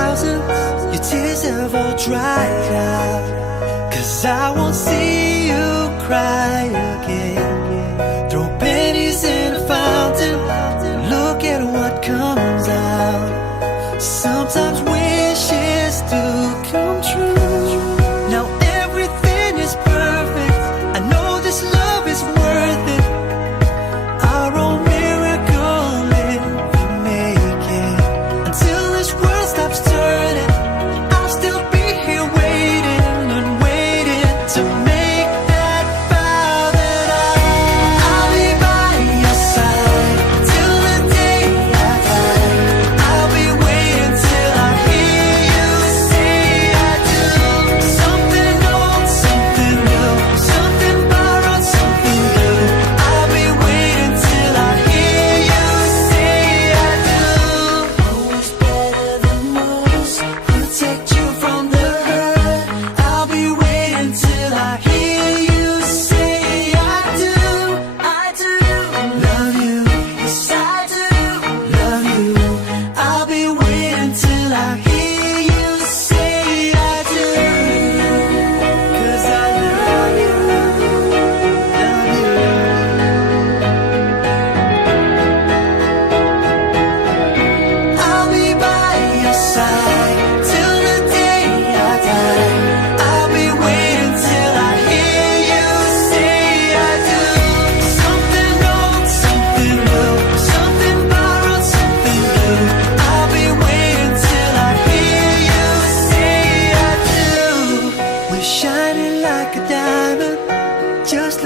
thousands, your tears have all dried up. 'Cause I won't see you cry again. Throw pennies in a fountain, look at what comes out. Sometimes wishes do come true. Now everything is perfect, I know this love is worth it. Our own miracle if we make it. Until this world stops turning, I'll still be here waiting and waiting to make that vow that I'll be by your side till the day I die. I'll be waiting till I hear you say I do. Something old, something new, something borrowed, something new. I'll be waiting till I hear you say I do. Always better than most, protect you from the hurt. I'll be waiting till I hear you say I do. I do love you, yes I do love you. I'll be waiting till I hear you say I do. 'Cause I love you, love you. I'll be by your side till the day I die. I'll be waiting till I hear you say I do. Something old, something new, something borrowed, something new. I'll be waiting till I hear you say I do. We're shining like a diamond, just